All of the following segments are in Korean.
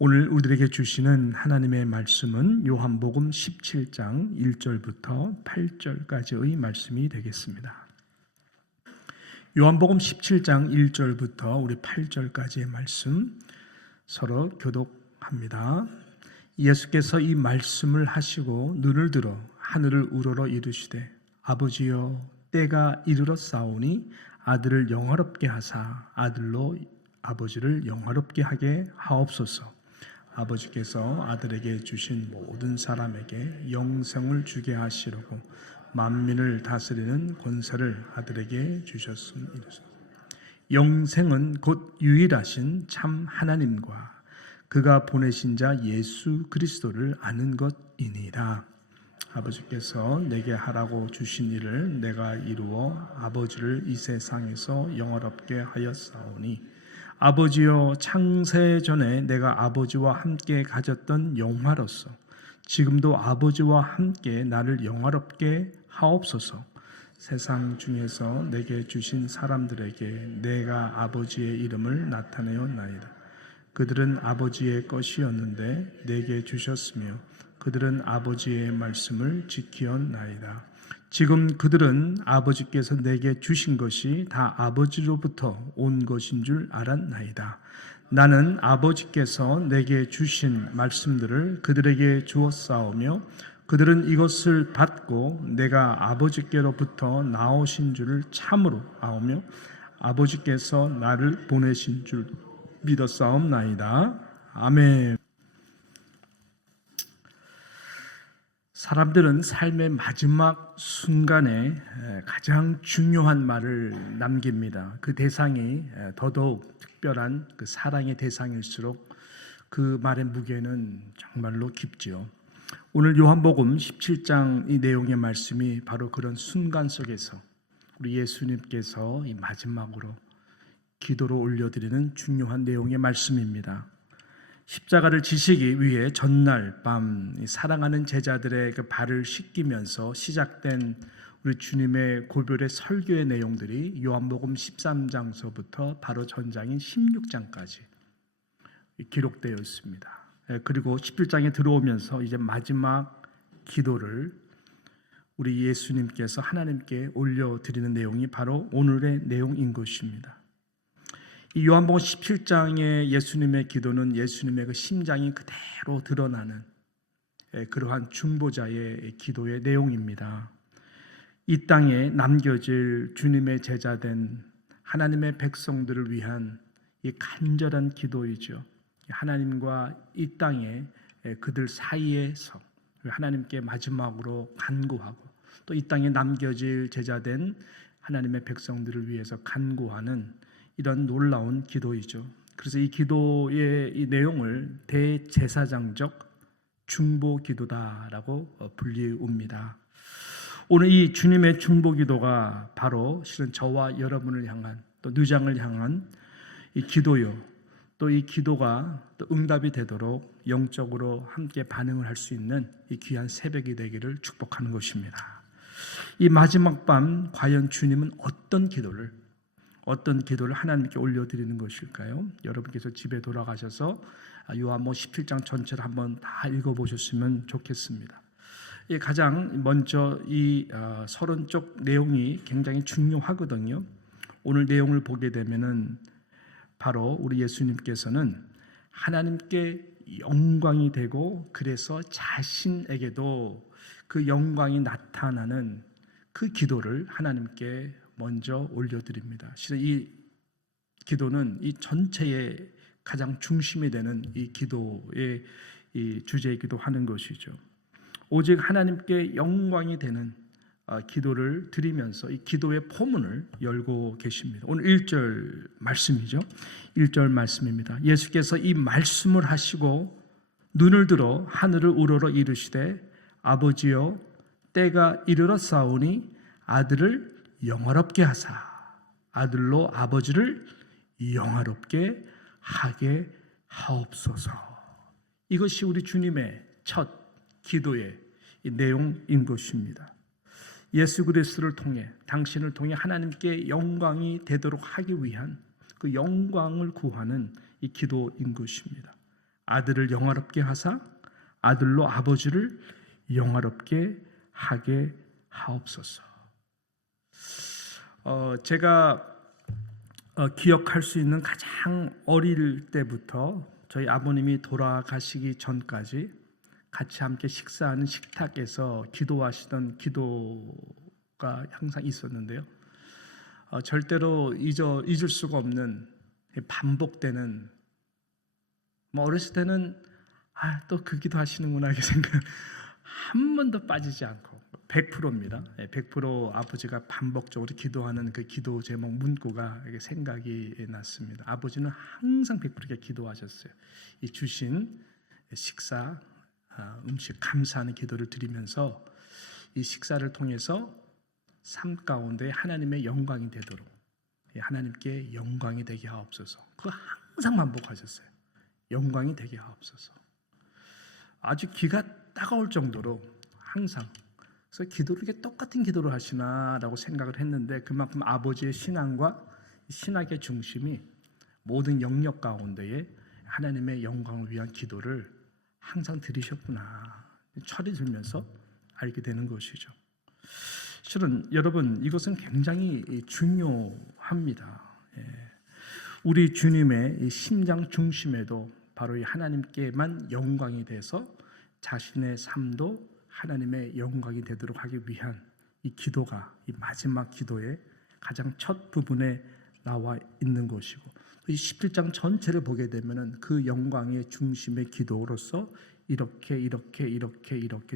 오늘 우리에게 주시는 하나님의 말씀은 요한복음 17장 1절부터 8절까지의 말씀이 되겠습니다. 요한복음 17장 1절부터 우리 8절까지의 말씀 서로 교독합니다. 예수께서 이 말씀을 하시고 눈을 들어 하늘을 우러러 이르시되 아버지여 때가 이르러 싸우니 아들을 영화롭게 하사 아들로 아버지를 영화롭게 하게 하옵소서. 아버지께서 아들에게 주신 모든 사람에게 영생을 주게 하시려고 만민을 다스리는 권세를 아들에게 주셨음이라. 영생은 곧 유일하신 참 하나님과 그가 보내신 자 예수 그리스도를 아는 것이니라. 아버지께서 내게 하라고 주신 일을 내가 이루어 아버지를 이 세상에서 영화롭게 하였사오니 아버지여 창세 전에 내가 아버지와 함께 가졌던 영화로서 지금도 아버지와 함께 나를 영화롭게 하옵소서. 세상 중에서 내게 주신 사람들에게 내가 아버지의 이름을 나타내었나이다. 그들은 아버지의 것이었는데 내게 주셨으며 그들은 아버지의 말씀을 지키었나이다. 지금 그들은 아버지께서 내게 주신 것이 다 아버지로부터 온 것인 줄 알았나이다. 나는 아버지께서 내게 주신 말씀들을 그들에게 주었사오며 그들은 이것을 받고 내가 아버지께로부터 나오신 줄을 참으로 아오며 아버지께서 나를 보내신 줄 믿었사옵나이다. 아멘. 사람들은 삶의 마지막 순간에 가장 중요한 말을 남깁니다. 그 대상이 더더욱 특별한 그 사랑의 대상일수록 그 말의 무게는 정말로 깊지요. 오늘 요한복음 17장 이 내용의 말씀이 바로 그런 순간 속에서 우리 예수님께서 이 마지막으로 기도로 올려드리는 중요한 내용의 말씀입니다. 십자가를 지시기 위해 전날 밤 사랑하는 제자들의 그 발을 씻기면서 시작된 우리 주님의 고별의 설교의 내용들이 요한복음 13장서부터 바로 전장인 16장까지 기록되어 있습니다. 그리고 17장에 들어오면서 이제 마지막 기도를 우리 예수님께서 하나님께 올려드리는 내용이 바로 오늘의 내용인 것입니다. 이 요한복음 17장의 예수님의 기도는 예수님의 그 심장이 그대로 드러나는 그러한 중보자의 기도의 내용입니다. 이 땅에 남겨질 주님의 제자된 하나님의 백성들을 위한 이 간절한 기도이죠. 하나님과 이 땅에 그들 사이에서 하나님께 마지막으로 간구하고 또 이 땅에 남겨질 제자된 하나님의 백성들을 위해서 간구하는 이런 놀라운 기도이죠. 그래서 이 기도의 이 내용을 대제사장적 중보 기도다라고 불리웁니다. 오늘 이 주님의 중보 기도가 바로 실은 저와 여러분을 향한 또 누장을 향한 이 기도요. 또 이 기도가 또 응답이 되도록 영적으로 함께 반응을 할 수 있는 이 귀한 새벽이 되기를 축복하는 것입니다. 이 마지막 밤 과연 주님은 어떤 기도를 하나님께 올려드리는 것일까요? 여러분께서 집에 돌아가셔서 요한복음 17장 전체를 한번 다 읽어보셨으면 좋겠습니다. 가장 먼저 이 서론적 내용이 굉장히 중요하거든요. 오늘 내용을 보게 되면은 바로 우리 예수님께서는 하나님께 영광이 되고 그래서 자신에게도 그 영광이 나타나는 그 기도를 하나님께 먼저 올려드립니다. 실은 이 기도는 이 전체의 가장 중심이 되는 이 기도의 이 주제이기도 하는 것이죠. 오직 하나님께 영광이 되는 기도를 드리면서 이 기도의 포문을 열고 계십니다. 오늘 1절 말씀이죠. 1절 말씀입니다. 예수께서 이 말씀을 하시고 눈을 들어 하늘을 우러러 이르시되 아버지여 때가 이르러 싸우니 아들을 영화롭게 하사 아들로 아버지를 영화롭게 하게 하옵소서. 이것이 우리 주님의 첫 기도의 내용인 것입니다. 예수 그리스도를 통해 당신을 통해 하나님께 영광이 되도록 하기 위한 그 영광을 구하는 이 기도인 것입니다. 아들을 영화롭게 하사 아들로 아버지를 영화롭게 하게 하옵소서. 제가 기억할 수 있는 가장 어릴 때부터 저희 아버님이 돌아가시기 전까지 같이 함께 식사하는 식탁에서 기도하시던 기도가 항상 있었는데요. 절대로 잊을 수가 없는 반복되는, 어렸을 때는 또 그 기도하시는구나 이렇게 생각, 한 번도 빠지지 않고 100%입니다. 100% 아버지가 반복적으로 기도하는 그 기도 제목 문구가 생각이 났습니다. 아버지는 항상 100%게 기도하셨어요. 이 주신 식사, 음식 감사하는 기도를 드리면서 이 식사를 통해서 삶 가운데 하나님의 영광이 되도록, 하나님께 영광이 되게 하옵소서. 그거 항상 반복하셨어요. 영광이 되게 하옵소서. 아주 기가 따가울 정도로 항상. 그래서 기도를 이렇게 똑같은 기도를 하시나라고 생각을 했는데, 그만큼 아버지의 신앙과 신학의 중심이 모든 영역 가운데에 하나님의 영광을 위한 기도를 항상 드리셨구나, 철이 들면서 알게 되는 것이죠. 실은 여러분, 이것은 굉장히 중요합니다. 우리 주님의 심장 중심에도 바로 이 하나님께만 영광이 돼서 자신의 삶도 하나님의 영광이 되도록 하기 위한 이 기도가, 이 마지막 기도의 가장 첫 부분에 나와 있는 것이고, 이 17장 전체를 보게 되면은 그 영광의 중심의 기도로서 이렇게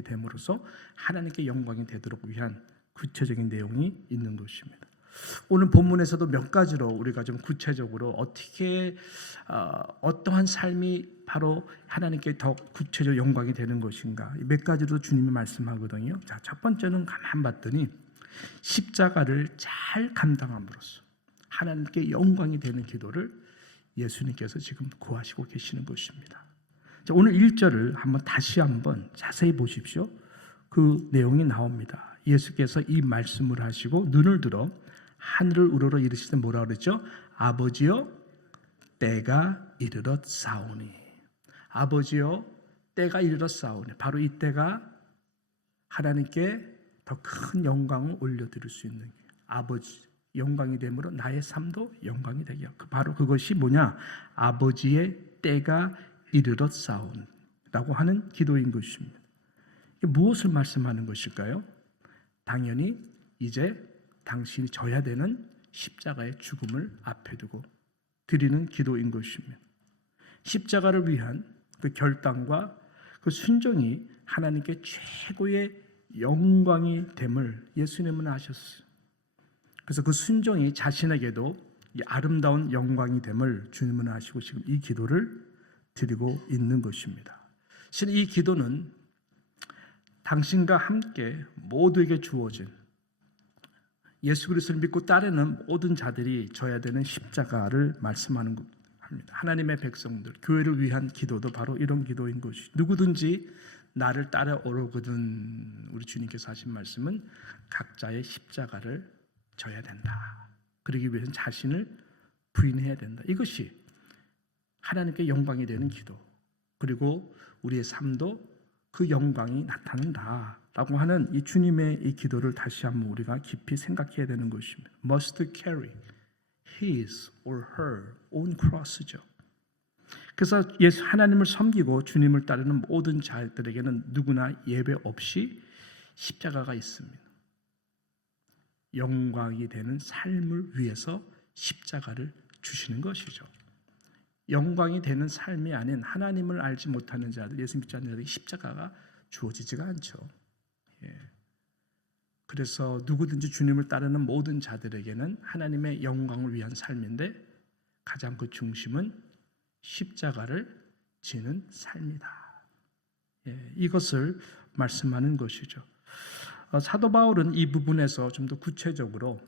됨으로써 하나님께 영광이 되도록 위한 구체적인 내용이 있는 것입니다. 오늘 본문에서도 몇 가지로 우리가 좀 구체적으로 어떻게 어떠한 삶이 바로 하나님께 더 구체적 영광이 되는 것인가, 몇 가지로 주님이 말씀하거든요. 자, 첫 번째는 가만 봤더니 십자가를 잘 감당함으로써 하나님께 영광이 되는 기도를 예수님께서 지금 구하시고 계시는 것입니다. 자, 오늘 1절을 다시 한번 자세히 보십시오. 그 내용이 나옵니다. 예수께서 이 말씀을 하시고 눈을 들어 하늘을 우러러 이르시되 뭐라 그랬죠? 아버지여, 때가 이르렀사오니. 아버지여, 때가 이르렀사오니. 바로 이 때가 하나님께 더 큰 영광을 올려드릴 수 있는, 아버지 영광이 되므로 나의 삶도 영광이 되게 하고, 바로 그것이 뭐냐? 아버지의 때가 이르렀사오니라고 하는 기도인 것입니다. 이게 무엇을 말씀하는 것일까요? 당연히 이제 당신이 져야 되는 십자가의 죽음을 앞에 두고 드리는 기도인 것입니다. 십자가를 위한 그 결단과 그 순종이 하나님께 최고의 영광이 됨을 예수님은 아셨어요. 그래서 그 순종이 자신에게도 이 아름다운 영광이 됨을 주님은 아시고 지금 이 기도를 드리고 있는 것입니다. 실은 이 기도는 당신과 함께 모두에게 주어진, 예수 그리스도를 믿고 따르는 모든 자들이 져야 되는 십자가를 말씀하는 겁니다. 하나님의 백성들, 교회를 위한 기도도 바로 이런 기도인 것이, 누구든지 나를 따라오거든, 우리 주님께서 하신 말씀은 각자의 십자가를 져야 된다. 그러기 위해서는 자신을 부인해야 된다. 이것이 하나님께 영광이 되는 기도, 그리고 우리의 삶도 그 영광이 나타난다라고 하는 이 주님의 이 기도를 다시 한번 우리가 깊이 생각해야 되는 것입니다. Must carry his or her own cross죠. 그래서 예수 하나님을 섬기고 주님을 따르는 모든 자들에게는 누구나 예배 없이 십자가가 있습니다. 영광이 되는 삶을 위해서 십자가를 주시는 것이죠. 영광이 되는 삶이 아닌 하나님을 알지 못하는 자들, 예수 믿지 않는 자들에게 십자가가 주어지지가 않죠. 그래서 누구든지 주님을 따르는 모든 자들에게는 하나님의 영광을 위한 삶인데, 가장 그 중심은 십자가를 지는 삶이다. 이것을 말씀하는 것이죠. 사도 바울은 이 부분에서 좀 더 구체적으로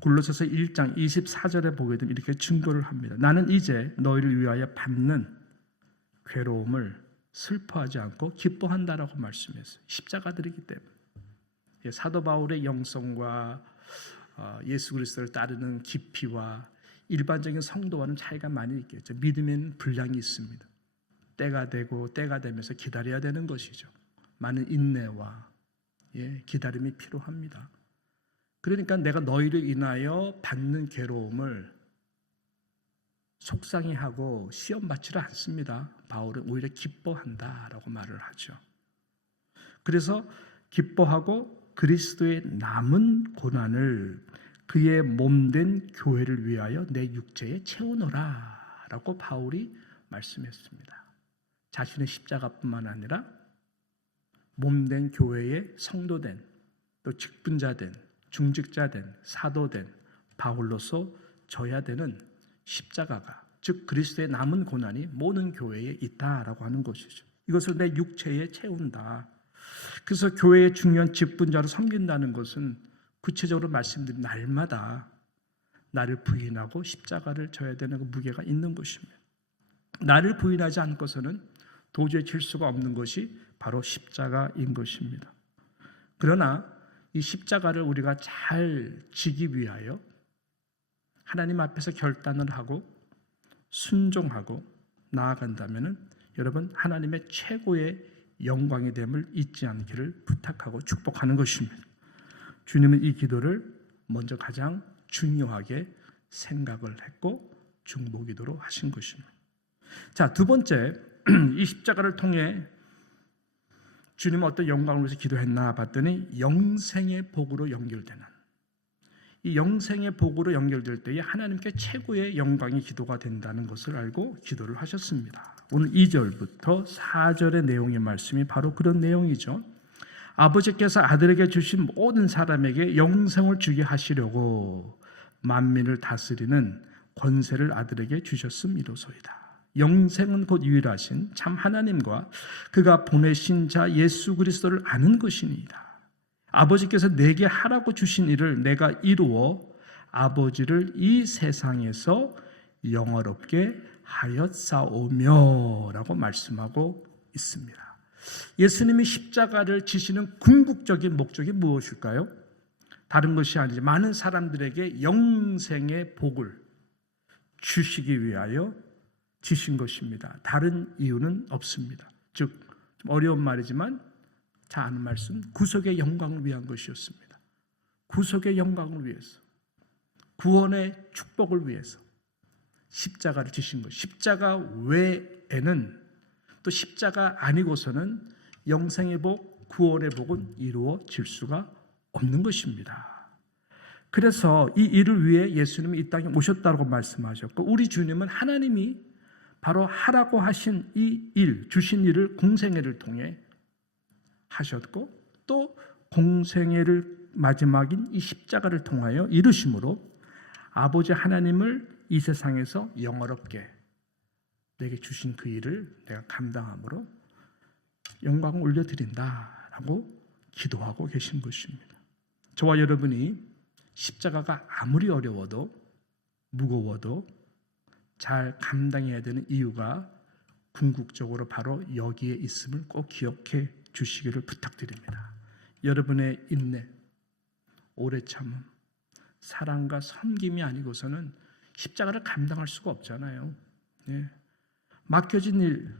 골로새서 1장 24절에 보게 되면 이렇게 증거를 합니다. 나는 이제 너희를 위하여 받는 괴로움을 슬퍼하지 않고 기뻐한다라고 말씀했어요. 십자가들이기 때문에. 사도 바울의 영성과 예수 그리스도를 따르는 깊이와 일반적인 성도와는 차이가 많이 있겠죠. 믿음에는 분량이 있습니다. 때가 되고 때가 되면서 기다려야 되는 것이죠. 많은 인내와 기다림이 필요합니다. 그러니까 내가 너희를 인하여 받는 괴로움을 속상해하고 시험 받지를 않습니다. 바울은 오히려 기뻐한다라고 말을 하죠. 그래서 기뻐하고 그리스도의 남은 고난을 그의 몸된 교회를 위하여 내 육체에 채우노라 라고 바울이 말씀했습니다. 자신의 십자가뿐만 아니라 몸된 교회의 성도된, 또 직분자된, 중직자된, 사도된 바울로서 져야 되는 십자가가, 즉 그리스도의 남은 고난이 모든 교회에 있다라고 하는 것이죠. 이것을 내 육체에 채운다. 그래서 교회의 중요한 직분자로 섬긴다는 것은 구체적으로 말씀드린 날마다 나를 부인하고 십자가를 져야 되는 그 무게가 있는 것입니다. 나를 부인하지 않고서는 도저히 질 수가 없는 것이 바로 십자가인 것입니다. 그러나 이 십자가를 우리가 잘 지기 위하여 하나님 앞에서 결단을 하고 순종하고 나아간다면 여러분 하나님의 최고의 영광이 됨을 잊지 않기를 부탁하고 축복하는 것입니다. 주님은 이 기도를 먼저 가장 중요하게 생각을 했고 중보기도로 하신 것입니다. 자, 두 번째, 이 십자가를 통해 주님은 어떤 영광을 위해서 기도했나 봤더니 영생의 복으로 연결되는, 이 영생의 복으로 연결될 때에 하나님께 최고의 영광이 기도가 된다는 것을 알고 기도를 하셨습니다. 오늘 2절부터 4절의 내용의 말씀이 바로 그런 내용이죠. 아버지께서 아들에게 주신 모든 사람에게 영생을 주게 하시려고 만민을 다스리는 권세를 아들에게 주셨음이로소이다. 영생은 곧 유일하신 참 하나님과 그가 보내신 자 예수 그리스도를 아는 것이니이다. 아버지께서 내게 하라고 주신 일을 내가 이루어 아버지를 이 세상에서 영화롭게 하였사오며 라고 말씀하고 있습니다. 예수님이 십자가를 지시는 궁극적인 목적이 무엇일까요? 다른 것이 아니지 많은 사람들에게 영생의 복을 주시기 위하여 지신 것입니다. 다른 이유는 없습니다. 즉, 좀 어려운 말이지만 자 아는 말씀, 구속의 영광을 위한 것이었습니다. 구속의 영광을 위해서, 구원의 축복을 위해서 십자가를 지신 것. 십자가 외에는, 또 십자가 아니고서는 영생의 복, 구원의 복은 이루어질 수가 없는 것입니다. 그래서 이 일을 위해 예수님이 이 땅에 오셨다고 말씀하셨고, 우리 주님은 하나님이 바로 하라고 하신 이 일, 주신 일을 공생애를 통해 하셨고, 또 공생애를 마지막인 이 십자가를 통하여 이루심으로 아버지 하나님을 이 세상에서 영화롭게 내게 주신 그 일을 내가 감당함으로 영광을 올려드린다라고 기도하고 계신 것입니다. 저와 여러분이 십자가가 아무리 어려워도 무거워도 잘 감당해야 되는 이유가 궁극적으로 바로 여기에 있음을 꼭 기억해 주시기를 부탁드립니다. 여러분의 인내, 오래 참음, 사랑과 섬김이 아니고서는 십자가를 감당할 수가 없잖아요. 맡겨진 일,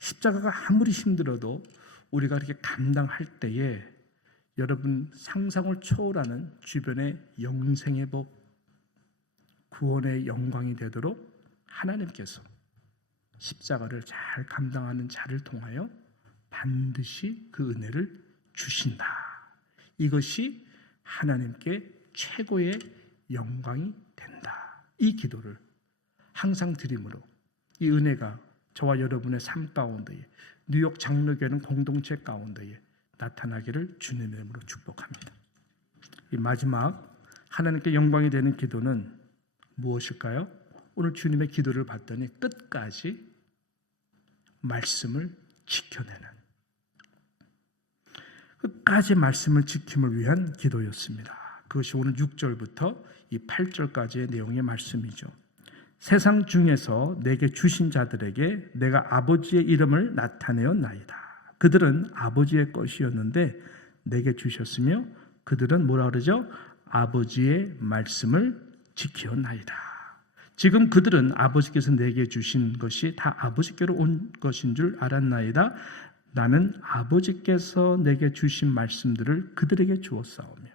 십자가가 아무리 힘들어도 우리가 이렇게 감당할 때에 여러분 상상을 초월하는 주변의 영생의 복, 구원의 영광이 되도록 하나님께서 십자가를 잘 감당하는 자를 통하여 반드시 그 은혜를 주신다. 이것이 하나님께 최고의 영광이 된다. 이 기도를 항상 드림으로 이 은혜가 저와 여러분의 삶 가운데에, 뉴욕 장로교회는 공동체 가운데에 나타나기를 주님의 이름으로 축복합니다. 이 마지막 하나님께 영광이 되는 기도는 무엇일까요? 오늘 주님의 기도를 봤더니 끝까지 말씀을 지켜내는, 끝까지 말씀을 지킴을 위한 기도였습니다. 그것이 오늘 6절부터 이 8절까지의 내용의 말씀이죠. 세상 중에서 내게 주신 자들에게 내가 아버지의 이름을 나타내었나이다. 그들은 아버지의 것이었는데 내게 주셨으며 그들은 뭐라 그러죠? 아버지의 말씀을 지켰나이다. 지금 그들은 아버지께서 내게 주신 것이 다 아버지께로 온 것인 줄 알았나이다. 나는 아버지께서 내게 주신 말씀들을 그들에게 주었사오며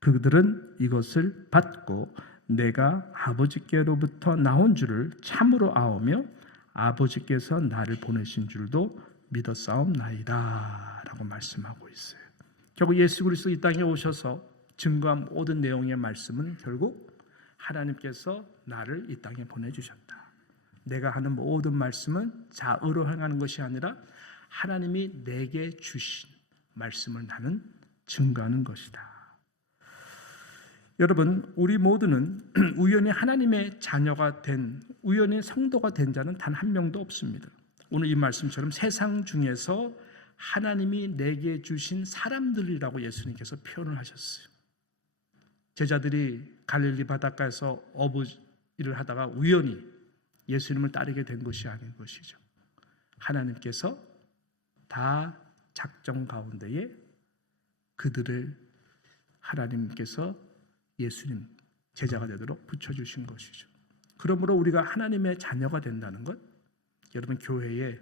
그들은 이것을 받고 내가 아버지께로부터 나온 줄을 참으로 아오며 아버지께서 나를 보내신 줄도 믿었사옵나이다 라고 말씀하고 있어요. 결국 예수 그리스도 이 땅에 오셔서 증거한 모든 내용의 말씀은 결국 하나님께서 나를 이 땅에 보내주셨다. 내가 하는 모든 말씀은 자의로 행하는 것이 아니라 하나님이 내게 주신 말씀을 나는 증거하는 것이다. 여러분, 우리 모두는 우연히 하나님의 자녀가 된, 우연히 성도가 된 자는 단 한 명도 없습니다. 오늘 이 말씀처럼 세상 중에서 하나님이 내게 주신 사람들이라고 예수님께서 표현을 하셨어요. 제자들이 갈릴리 바닷가에서 어부일을 하다가 우연히 예수님을 따르게 된 것이 아닌 것이죠. 하나님께서 다 작정 가운데에 그들을 하나님께서 예수님 제자가 되도록 붙여주신 것이죠. 그러므로 우리가 하나님의 자녀가 된다는 것, 여러분 교회의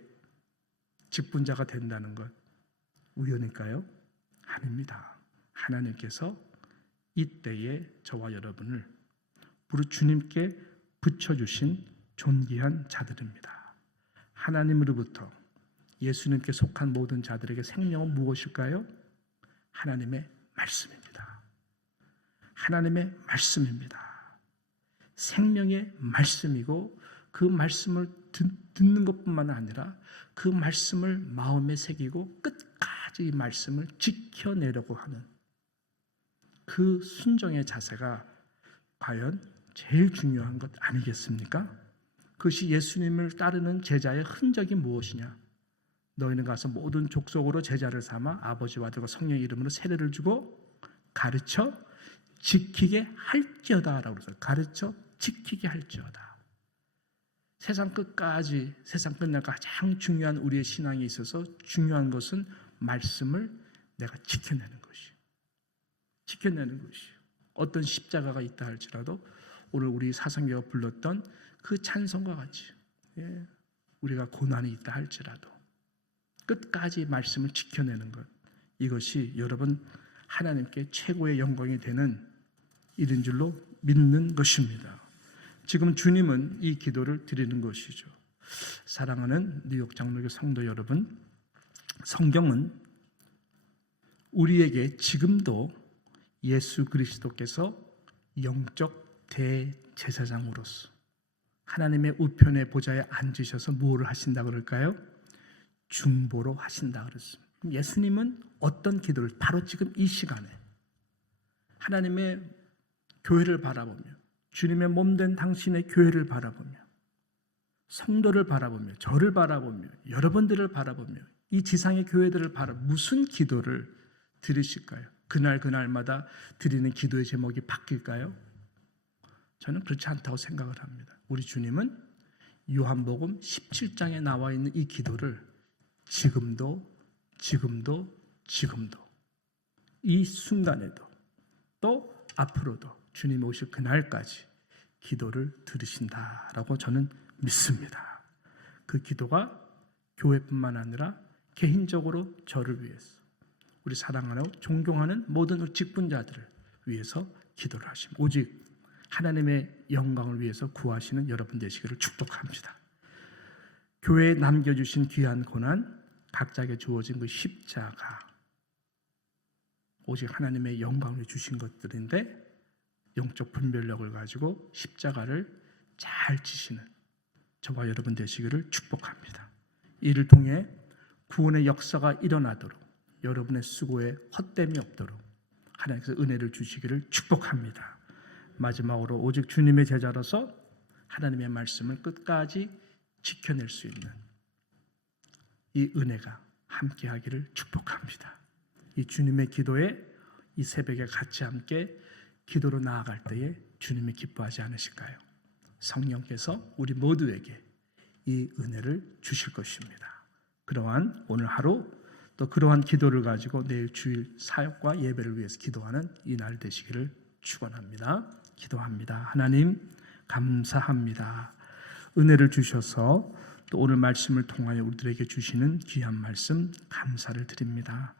직분자가 된다는 것 우연일까요? 아닙니다. 하나님께서 이때에 저와 여러분을 주님께 붙여주신 존귀한 자들입니다. 하나님으로부터 예수님께 속한 모든 자들에게 생명은 무엇일까요? 하나님의 말씀입니다. 하나님의 말씀입니다. 생명의 말씀이고 그 말씀을 듣는 것뿐만 아니라 그 말씀을 마음에 새기고 끝까지 이 말씀을 지켜내려고 하는 그 순종의 자세가 과연 제일 중요한 것 아니겠습니까? 그것이 예수님을 따르는 제자의 흔적이 무엇이냐? 너희는 가서 모든 족속으로 제자를 삼아 아버지와 아들과 성령의 이름으로 세례를 주고 가르쳐 지키게 할지어다 라고 그러죠. 가르쳐 지키게 할지어다. 세상 끝까지, 세상 끝날 가장 중요한 우리의 신앙에 있어서 중요한 것은 말씀을 내가 지켜내는 것이에요. 지켜내는 것이에요. 어떤 십자가가 있다 할지라도 오늘 우리 사상교가 불렀던 그 찬송과 같이 우리가 고난이 있다 할지라도 끝까지 말씀을 지켜내는 것, 이것이 여러분 하나님께 최고의 영광이 되는 일인 줄로 믿는 것입니다. 지금 주님은 이 기도를 드리는 것이죠. 사랑하는 뉴욕 장로교 성도 여러분, 성경은 우리에게 지금도 예수 그리스도께서 영적 대제사장으로서 하나님의 우편의 보좌에 앉으셔서 무엇을 하신다 그럴까요? 중보로 하신다 그랬습니다. 예수님은 어떤 기도를 바로 지금 이 시간에 하나님의 교회를 바라보며 주님의 몸된 당신의 교회를 바라보며 성도를 바라보며 저를 바라보며 여러분들을 바라보며 이 지상의 교회들을 무슨 기도를 드리실까요? 그날마다 드리는 기도의 제목이 바뀔까요? 저는 그렇지 않다고 생각을 합니다. 우리 주님은 요한복음 17장에 나와 있는 이 기도를 지금도 이 순간에도 또 앞으로도 주님 오실 그날까지 기도를 들으신다라고 저는 믿습니다. 그 기도가 교회뿐만 아니라 개인적으로 저를 위해서 우리 사랑하고 존경하는 모든 직분자들을 위해서 기도를 하십니다. 오직 하나님의 영광을 위해서 구하시는 여러분 되시기를 축복합니다. 교회에 남겨주신 귀한 고난, 각자에게 주어진 그 십자가, 오직 하나님의 영광을 주신 것들인데 영적 분별력을 가지고 십자가를 잘 지시는 저와 여러분 되시기를 축복합니다. 이를 통해 구원의 역사가 일어나도록 여러분의 수고에 헛됨이 없도록 하나님께서 은혜를 주시기를 축복합니다. 마지막으로 오직 주님의 제자로서 하나님의 말씀을 끝까지 지켜낼 수 있는 이 은혜가 함께하기를 축복합니다. 이 주님의 기도에 이 새벽에 같이 함께 기도로 나아갈 때에 주님이 기뻐하지 않으실까요? 성령께서 우리 모두에게 이 은혜를 주실 것입니다. 그러한 오늘 하루 또 그러한 기도를 가지고 내일 주일 사역과 예배를 위해서 기도하는 이 날 되시기를 축원합니다. 기도합니다. 하나님 감사합니다. 은혜를 주셔서 또 오늘 말씀을 통하여 우리들에게 주시는 귀한 말씀 감사를 드립니다.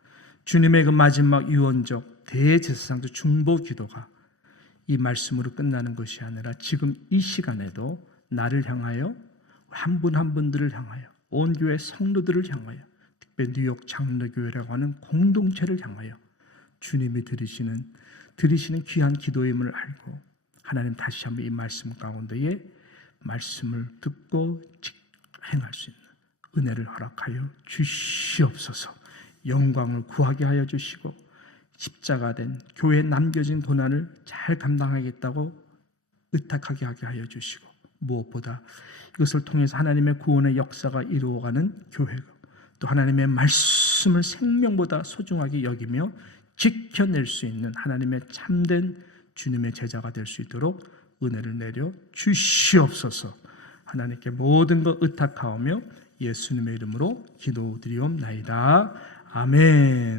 주님의 그 마지막 유언적 대제사장적 중보 기도가 이 말씀으로 끝나는 것이 아니라 지금 이 시간에도 나를 향하여 한 분 한 분들을 향하여 온 교회 성도들을 향하여 특별히 뉴욕 장로교회라고 하는 공동체를 향하여 주님이 들으시는 귀한 기도임을 알고 하나님 다시 한번 이 말씀 가운데에 말씀을 듣고 행할 수 있는 은혜를 허락하여 주시옵소서. 영광을 구하게 하여 주시고 십자가된 교회에 남겨진 고난을 잘 감당하겠다고 의탁하게 하게 하여 주시고 무엇보다 이것을 통해서 하나님의 구원의 역사가 이루어가는 교회가 또 하나님의 말씀을 생명보다 소중하게 여기며 지켜낼 수 있는 하나님의 참된 주님의 제자가 될 수 있도록 은혜를 내려 주시옵소서. 하나님께 모든 것 의탁하오며 예수님의 이름으로 기도드리옵나이다. 아멘.